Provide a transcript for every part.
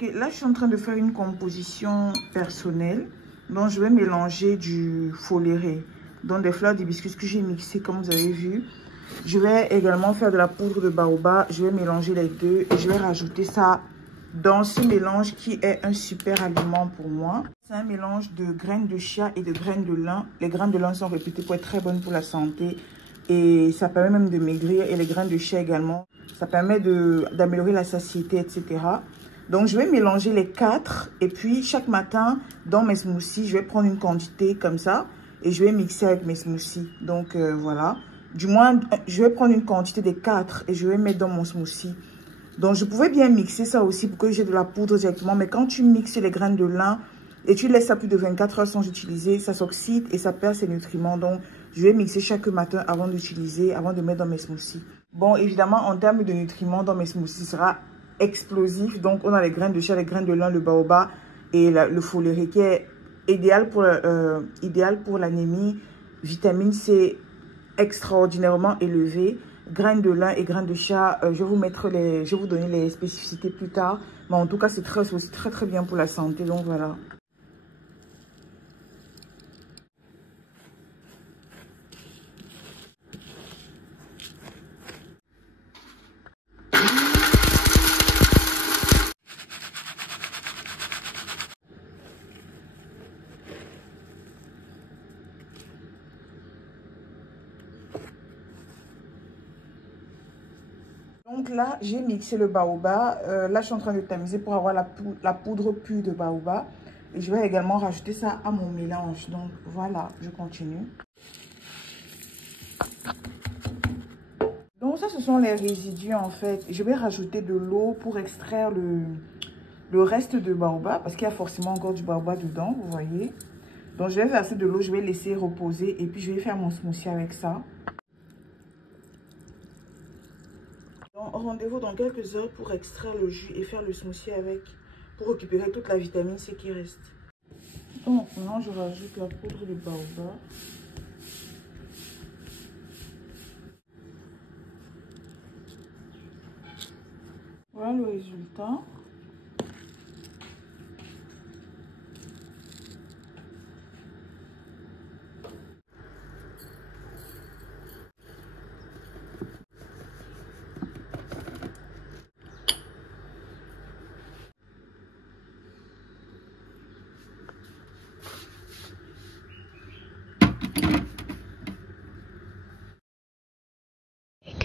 Ok, là je suis en train de faire une composition personnelle. Donc je vais mélanger du foléré, donc des fleurs d'hibiscus que j'ai mixé comme vous avez vu. Je vais également faire de la poudre de baobab. Je vais mélanger les deux et je vais rajouter ça dans ce mélange qui est un super aliment pour moi. C'est un mélange de graines de chia et de graines de lin. Les graines de lin sont réputées pour être très bonnes pour la santé et ça permet même de maigrir, et les graines de chia également. Ça permet d'améliorer la satiété, etc. Donc, je vais mélanger les 4 et puis chaque matin, dans mes smoothies, je vais prendre une quantité comme ça et je vais mixer avec mes smoothies. Donc, voilà. Du moins, je vais prendre une quantité des 4 et je vais mettre dans mon smoothie. Donc, je pouvais bien mixer ça aussi pour que j'ai de la poudre directement. Mais quand tu mixes les graines de lin et tu laisses ça plus de 24 heures sans utiliser, ça s'oxyde et ça perd ses nutriments. Donc, je vais mixer chaque matin avant d'utiliser, avant de mettre dans mes smoothies. Bon, évidemment, en termes de nutriments, dans mes smoothies, ce sera explosif. Donc, on a les graines de chia, les graines de lin, le baobab et le foléré qui est idéal pour l'anémie. Vitamine C extraordinairement élevée. Graines de lin et graines de chia, je vais vous donner les spécificités plus tard. Mais en tout cas, c'est aussi très bien pour la santé. Donc, voilà. Donc là, j'ai mixé le baobab. Là, je suis en train de tamiser pour avoir la poudre pure de baobab. Et je vais également rajouter ça à mon mélange. Donc voilà, je continue. Donc ça, ce sont les résidus en fait. Je vais rajouter de l'eau pour extraire le reste de baobab. Parce qu'il y a forcément encore du baobab dedans, vous voyez. Donc je vais verser de l'eau, je vais laisser reposer. Et puis je vais faire mon smoothie avec ça. Rendez-vous dans quelques heures pour extraire le jus et faire le smoothie avec, pour récupérer toute la vitamine C qui reste. Donc maintenant je rajoute la poudre de baobab. Voilà le résultat.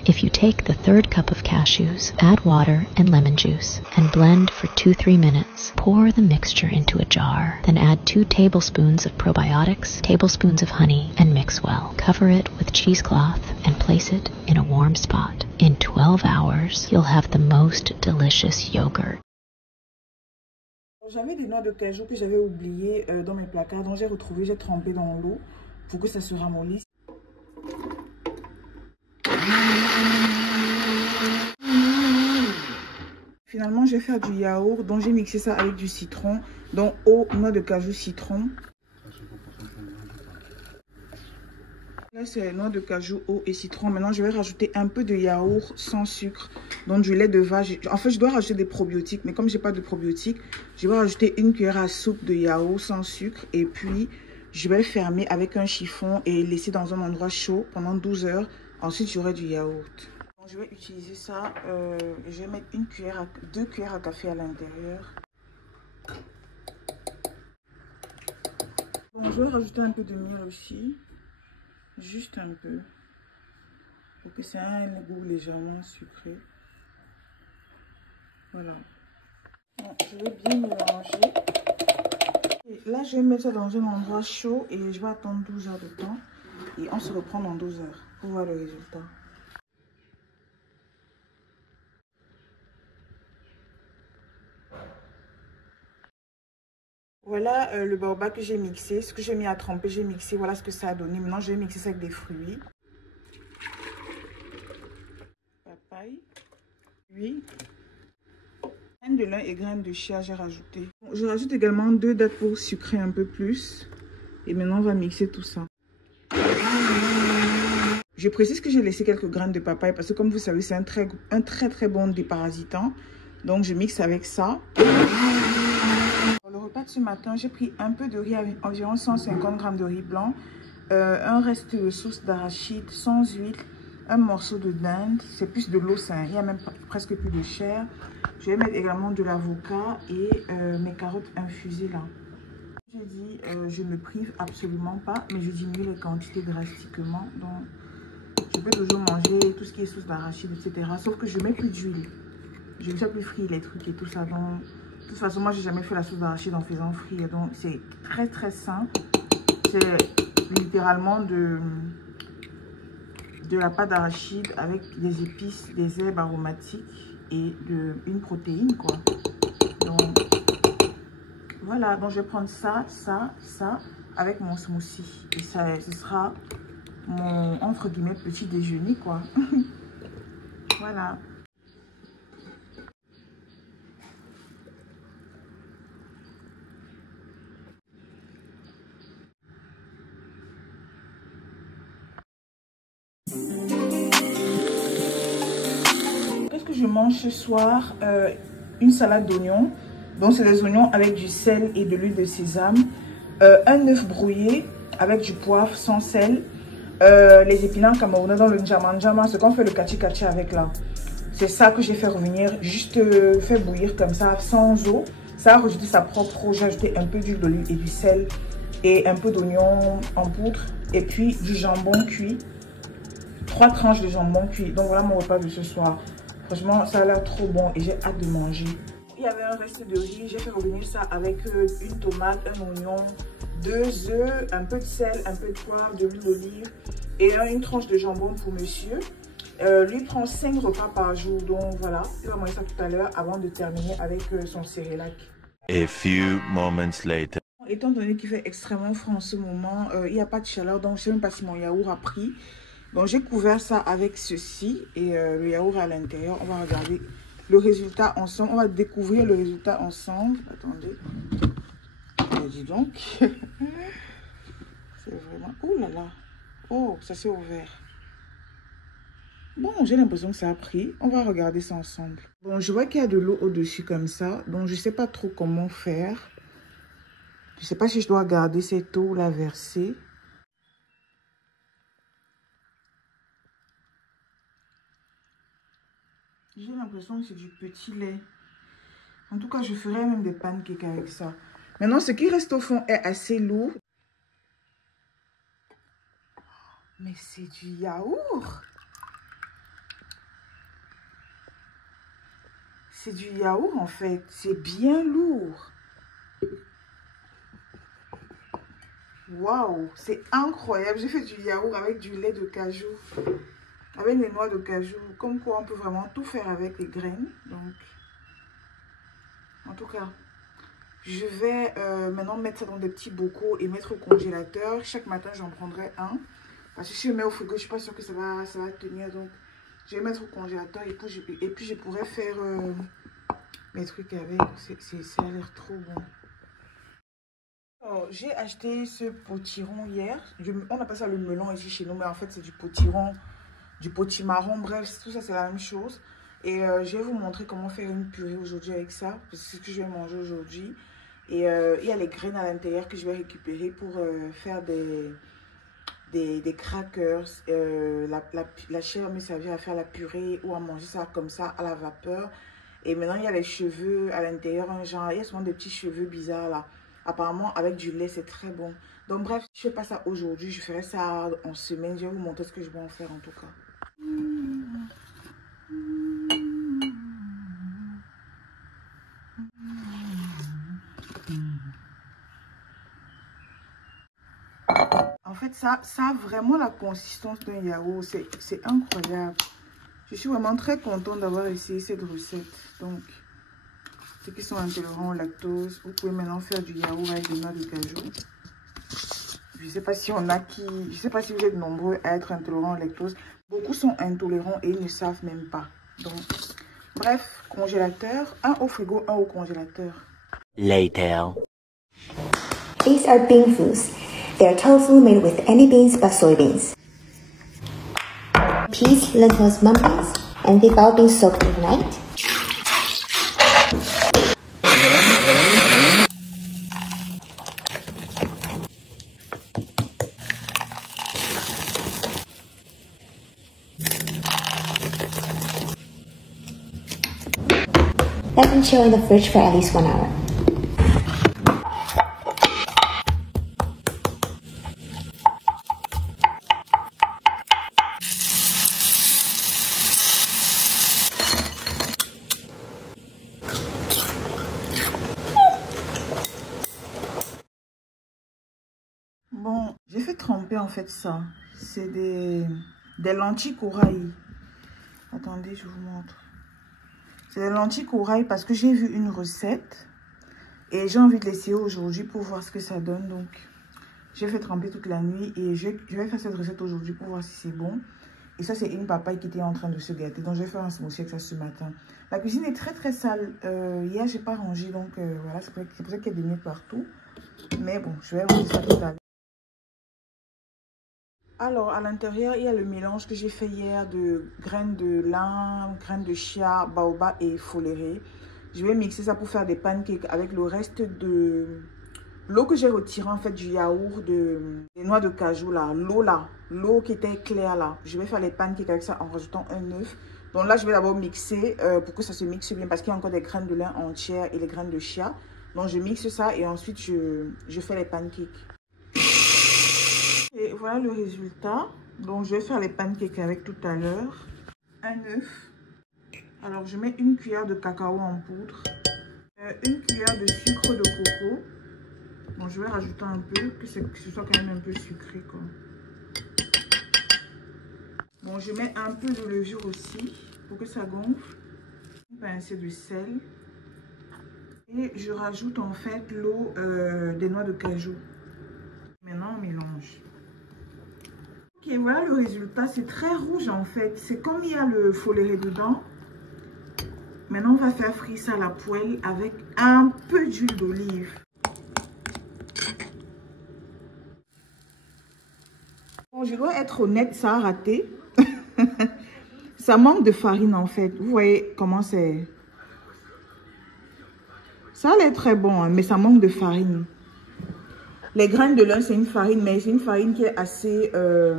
If you take the third cup of cashews, add water and lemon juice, and blend for 2-3 minutes. Pour the mixture into a jar, then add 2 tablespoons of probiotics, tablespoons of honey, and mix well. Cover it with cheesecloth and place it in a warm spot. In 12 hours, you'll have the most delicious yogurt. J'avais des noix de cajou que j'avais oubliées dans mes placards, donc j'ai trempé dans l'eau pour que ça se ramollisse. Finalement, je vais faire du yaourt, donc j'ai mixé ça avec du citron, donc eau, noix de cajou, citron. Là, c'est noix de cajou, eau et citron. Maintenant, je vais rajouter un peu de yaourt sans sucre, donc du lait de vache. En fait, je dois rajouter des probiotiques, mais comme je n'ai pas de probiotiques, je vais rajouter une cuillère à soupe de yaourt sans sucre. Et puis, je vais fermer avec un chiffon et laisser dans un endroit chaud pendant 12 heures. Ensuite, j'aurai du yaourt. Donc, je vais utiliser ça. Je vais mettre 2 cuillères à café à l'intérieur. Donc, je vais rajouter un peu de miel aussi. Juste un peu. Pour que ça ait un goût légèrement sucré. Voilà. Bon, je vais bien mélanger. Et là, je vais mettre ça dans un endroit chaud et je vais attendre 12 heures de temps. Et on se reprend dans 12 heures pour voir le résultat. Voilà le baobab que j'ai mixé, ce que j'ai mis à tremper, j'ai mixé, voilà ce que ça a donné. Maintenant, je vais mixer ça avec des fruits. Papaye, oui. Graines de lin et graines de chia, j'ai rajouté. Je rajoute également 2 dattes pour sucrer un peu plus. Et maintenant, on va mixer tout ça. Je précise que j'ai laissé quelques graines de papaye parce que comme vous savez, c'est un très bon déparasitant. Donc, je mixe avec ça. Pour le repas de ce matin, j'ai pris un peu de riz, environ 150 g de riz blanc, un reste de sauce d'arachide sans huile, un morceau de dinde, c'est plus de l'eau, il n'y a même presque plus de chair. Je vais mettre également de l'avocat et mes carottes infusées là. J'ai dit, je ne prive absolument pas, mais je diminue les quantités drastiquement. Donc, je peux toujours manger tout ce qui est sauce d'arachide, etc. Sauf que je ne mets plus d'huile. Je ne fais plus frire les trucs et tout ça. Donc, de toute façon, moi, je n'ai jamais fait la sauce d'arachide en faisant frire. Donc, c'est très, très sain. C'est littéralement de la pâte d'arachide avec des épices, des herbes aromatiques et une protéine, quoi. Donc, voilà. Donc, je vais prendre ça avec mon smoothie. Et ça, ce sera mon, entre guillemets, petit déjeuner, quoi. Voilà. Qu'est-ce que je mange ce soir? Une salade d'oignons. Donc, c'est des oignons avec du sel et de l'huile de sésame. Un œuf brouillé avec du poivre sans sel. Les épinards camerounais dans le njama, ce qu'on fait le kachi avec là. C'est ça que j'ai fait revenir, juste fait bouillir comme ça, sans eau. Ça a rajouté sa propre eau. J'ai ajouté un peu d'huile d'olive et du sel et un peu d'oignon en poudre. Et puis du jambon cuit. 3 tranches de jambon cuit. Donc voilà mon repas de ce soir. Franchement, ça a l'air trop bon et j'ai hâte de manger. Il y avait un reste de riz. J'ai fait revenir ça avec une tomate, un oignon, 2 œufs, un peu de sel, un peu de poivre, de l'huile d'olive et une tranche de jambon pour monsieur. Lui prend 5 repas par jour. Donc voilà, il va manger ça tout à l'heure avant de terminer avec son cérélac. A few moments later. Étant donné qu'il fait extrêmement froid en ce moment, il n'y a pas de chaleur. Donc je ne sais même pas si mon yaourt a pris. Donc j'ai couvert ça avec ceci et le yaourt à l'intérieur. On va regarder le résultat ensemble. On va découvrir le résultat ensemble. Attendez. Dis donc. C'est vraiment... Oh là là. Oh, ça s'est ouvert. Bon, j'ai l'impression que ça a pris. On va regarder ça ensemble. Bon, je vois qu'il y a de l'eau au-dessus comme ça. Donc, je ne sais pas trop comment faire. Je ne sais pas si je dois garder cette eau là versée. J'ai l'impression que c'est du petit lait. En tout cas, je ferai même des pancakes avec ça. Maintenant, ce qui reste au fond est assez lourd. Mais c'est du yaourt. C'est du yaourt en fait. C'est bien lourd. Waouh, c'est incroyable. J'ai fait du yaourt avec du lait de cajou. Avec les noix de cajou. Comme quoi on peut vraiment tout faire avec les graines. Donc, en tout cas, je vais maintenant mettre ça dans des petits bocaux et mettre au congélateur. Chaque matin, j'en prendrai un. Parce que si je le mets au frigo, je ne suis pas sûre que ça va tenir. Donc, je vais mettre au congélateur et puis je pourrais faire mes trucs avec. Ça a l'air trop bon. J'ai acheté ce potiron hier. On appelle ça le melon ici chez nous, mais en fait, c'est du potiron, du potimarron. Bref, tout ça, c'est la même chose. Et je vais vous montrer comment faire une purée aujourd'hui avec ça. Parce que c'est ce que je vais manger aujourd'hui. Et il y a les graines à l'intérieur que je vais récupérer pour faire des crackers. La chair me servir à faire la purée ou à manger ça comme ça à la vapeur. Et maintenant, il y a les cheveux à l'intérieur. Il y a souvent des petits cheveux bizarres là. Apparemment, avec du lait, c'est très bon. Donc bref, je ne fais pas ça aujourd'hui. Je ferai ça en semaine. Je vais vous montrer ce que je vais en faire en tout cas. En fait, ça a vraiment la consistance d'un yaourt. C'est incroyable. Je suis vraiment très contente d'avoir essayé cette recette. Donc, ceux qui sont intolérants au lactose, vous pouvez maintenant faire du yaourt avec des noix de cajou. Je ne sais pas si je sais pas si vous êtes nombreux à être intolérants au lactose. Beaucoup sont intolérants et ils ne savent même pas. Donc, bref, congélateur, un au frigo, un au congélateur. Later. These are bean foods. They are tofu made with any beans but soybeans. Peas, lentils, mung beans, and without being soaked overnight. Let them chill in the fridge for at least 1 hour. Bon, j'ai fait tremper en fait ça. C'est des lentilles corail. Attendez, je vous montre. C'est des lentilles corail parce que j'ai vu une recette. Et j'ai envie de l'essayer aujourd'hui pour voir ce que ça donne. Donc, j'ai fait tremper toute la nuit. Et je vais faire cette recette aujourd'hui pour voir si c'est bon. Et ça, c'est une papaye qui était en train de se gâter. Donc, je vais faire un smoothie avec ça ce matin. La cuisine est très très sale. Hier, j'ai pas rangé. Donc, voilà, c'est pour ça qu'il y a des miettes partout. Mais bon, je vais ranger ça tout à l'heure. Alors, à l'intérieur, il y a le mélange que j'ai fait hier de graines de lin, graines de chia, baobab et foléré. Je vais mixer ça pour faire des pancakes avec le reste de l'eau que j'ai retirée en fait du yaourt, des noix de cajou là. L'eau qui était claire là. Je vais faire les pancakes avec ça en rajoutant un œuf. Donc là, je vais d'abord mixer pour que ça se mixe bien parce qu'il y a encore des graines de lin entières et les graines de chia. Donc, je mixe ça et ensuite, je fais les pancakes. Et voilà le résultat. Donc, je vais faire les pancakes avec tout à l'heure. Un œuf. Alors, je mets une cuillère de cacao en poudre. Une cuillère de sucre de coco. Bon, je vais rajouter un peu, que ce soit quand même un peu sucré, quoi. Bon, je mets un peu de levure aussi, pour que ça gonfle. Une pincée de sel. Et je rajoute en fait l'eau des noix de cajou. Maintenant, on mélange. Ok, voilà le résultat. C'est très rouge en fait. C'est comme il y a le foléré dedans. Maintenant, on va faire frire ça à la poêle avec un peu d'huile d'olive. Bon, je dois être honnête, ça a raté. Ça manque de farine en fait. Vous voyez comment c'est. Ça a l'air très bon, hein, mais ça manque de farine. Les graines de lin, c'est une farine, mais c'est une farine qui est assez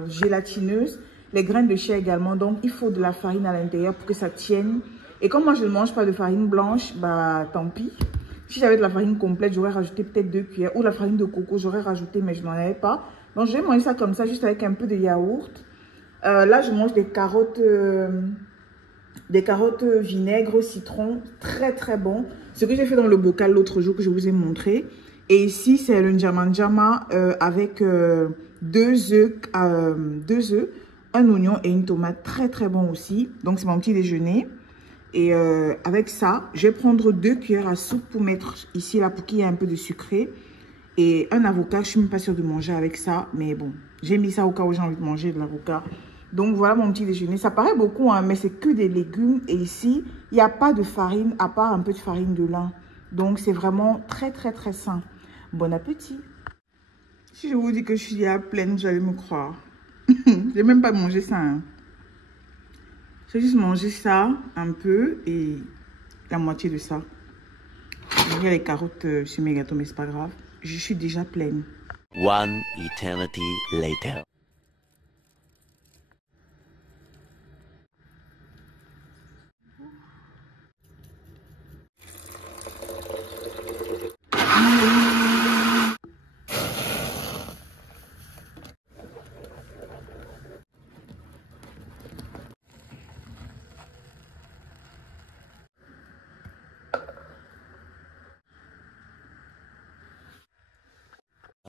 gélatineuse. Les graines de chia également, donc il faut de la farine à l'intérieur pour que ça tienne. Et comme moi, je ne mange pas de farine blanche, bah tant pis. Si j'avais de la farine complète, j'aurais rajouté peut-être 2 cuillères. Ou la farine de coco, j'aurais rajouté, mais je n'en avais pas. Donc, je vais manger ça comme ça, juste avec un peu de yaourt. Là, je mange des carottes vinaigre au citron. Très, très bon. Ce que j'ai fait dans le bocal l'autre jour que je vous ai montré. Et ici, c'est le njama avec 2 œufs, un oignon et une tomate. Très, très bon aussi. Donc, c'est mon petit déjeuner. Et avec ça, je vais prendre 2 cuillères à soupe pour mettre ici, là, pour qu'il y ait un peu de sucré. Et un avocat, je ne suis même pas sûre de manger avec ça. Mais bon, j'ai mis ça au cas où j'ai envie de manger de l'avocat. Donc, voilà mon petit déjeuner. Ça paraît beaucoup, hein, mais c'est que des légumes. Et ici, il n'y a pas de farine, à part un peu de farine de lin. Donc, c'est vraiment très, très, très sain. Bon appétit. Si je vous dis que je suis à pleine, vous allez me croire. Je n'ai même pas mangé ça. Hein. J'ai juste mangé ça un peu et la moitié de ça. Il y a les carottes sur mes gâteaux, mais c'est pas grave. Je suis déjà pleine. One eternity later.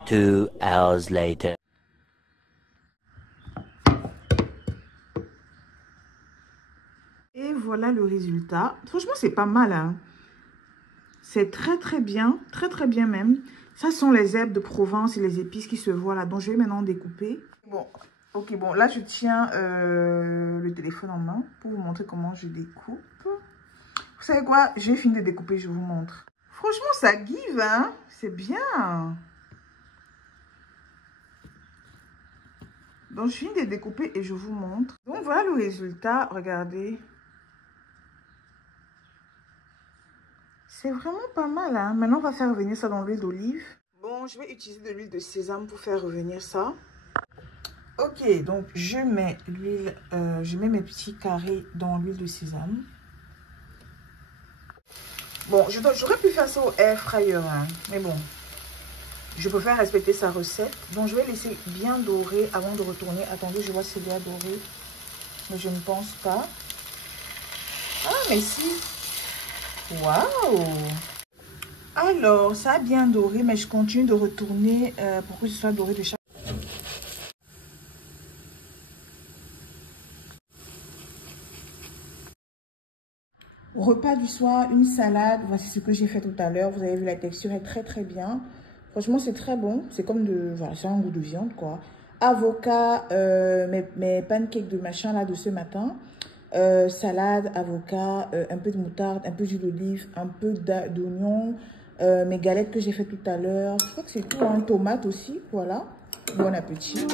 Two hours later. Et voilà le résultat. Franchement, c'est pas mal. Hein. C'est très, très bien. Très, très bien même. Ça sont les herbes de Provence et les épices qui se voient là. Donc, je vais maintenant découper. Bon, ok, bon. Là, je tiens le téléphone en main pour vous montrer comment je découpe. Vous savez quoi? J'ai fini de découper, je vous montre. Franchement, ça give, hein? C'est bien. Donc, je finis de découper et je vous montre. Donc, voilà le résultat. Regardez. C'est vraiment pas mal, hein. Maintenant, on va faire revenir ça dans l'huile d'olive. Bon, je vais utiliser de l'huile de sésame pour faire revenir ça. Ok, donc je mets l'huile, je mets mes petits carrés dans l'huile de sésame. Bon, j'aurais pu faire ça au air fryer, hein, mais bon, je préfère respecter sa recette. Donc je vais laisser bien dorer avant de retourner. Attendez, je vois si c'est bien doré, mais je ne pense pas. Ah, mais si. Waouh! Alors, ça a bien doré, mais je continue de retourner pour que ce soit doré de chaque. Repas du soir, une salade. Voici ce que j'ai fait tout à l'heure. Vous avez vu, la texture est très très bien. Franchement, c'est très bon. C'est comme de... Voilà, c'est un goût de viande, quoi. Avocat, mes pancakes de machin, là, de ce matin. Salade, avocat, un peu de moutarde, un peu d'huile d'olive, un peu d'oignon. Mes galettes que j'ai fait tout à l'heure. Je crois que c'est tout, hein. Tomate aussi, voilà. Bon appétit.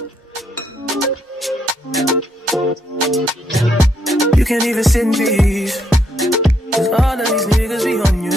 You can't even sit in peace. 'Cause all of these niggas be on you.